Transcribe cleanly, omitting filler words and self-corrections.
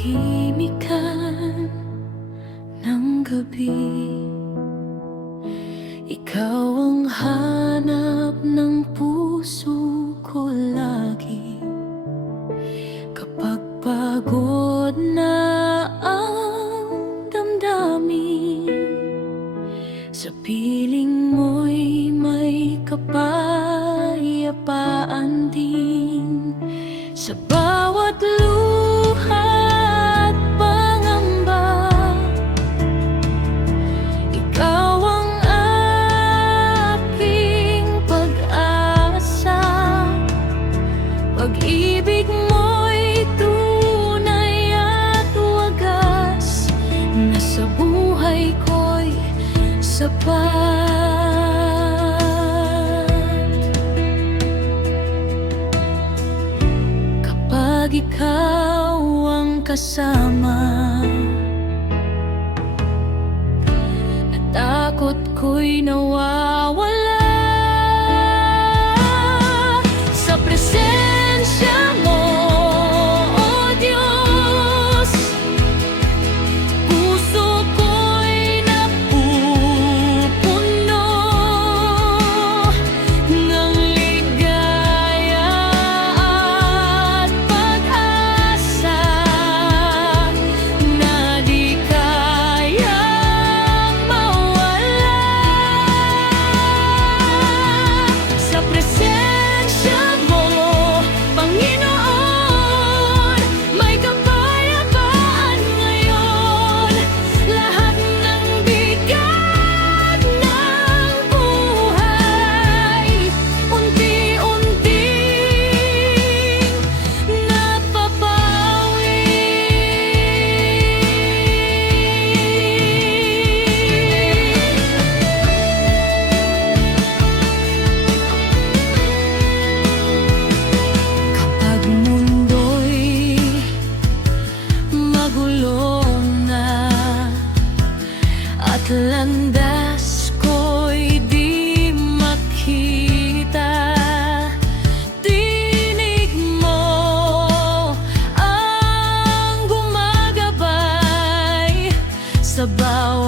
katahimikan ng gabi. Ikaw ang hanap ng puso ko lagi. Kapag pagod na ang damdamin, sa piling mo'y may kapayapaan din. Sa bawat luha at pangamba, ikaw ang aking pag-asa. Pag-ibig mo'y tunay at wagas, na sa buhay ko'y sapat. Kapag ikaw ang kasama, at takot ko'y nawawala. Sa presensya mo, O Diyos, puso ko'y napupuno ng ligaya at pag-asa na di kayang mawala. Sa presensya mo, Panginoon, may kapayapaan ngayon. Lahat ng bigat ng buhay, unti-unting napapawi. Kapag mundo'y magulo na at landas ko'y di makita, tinig mo ang gumagabay sa bawat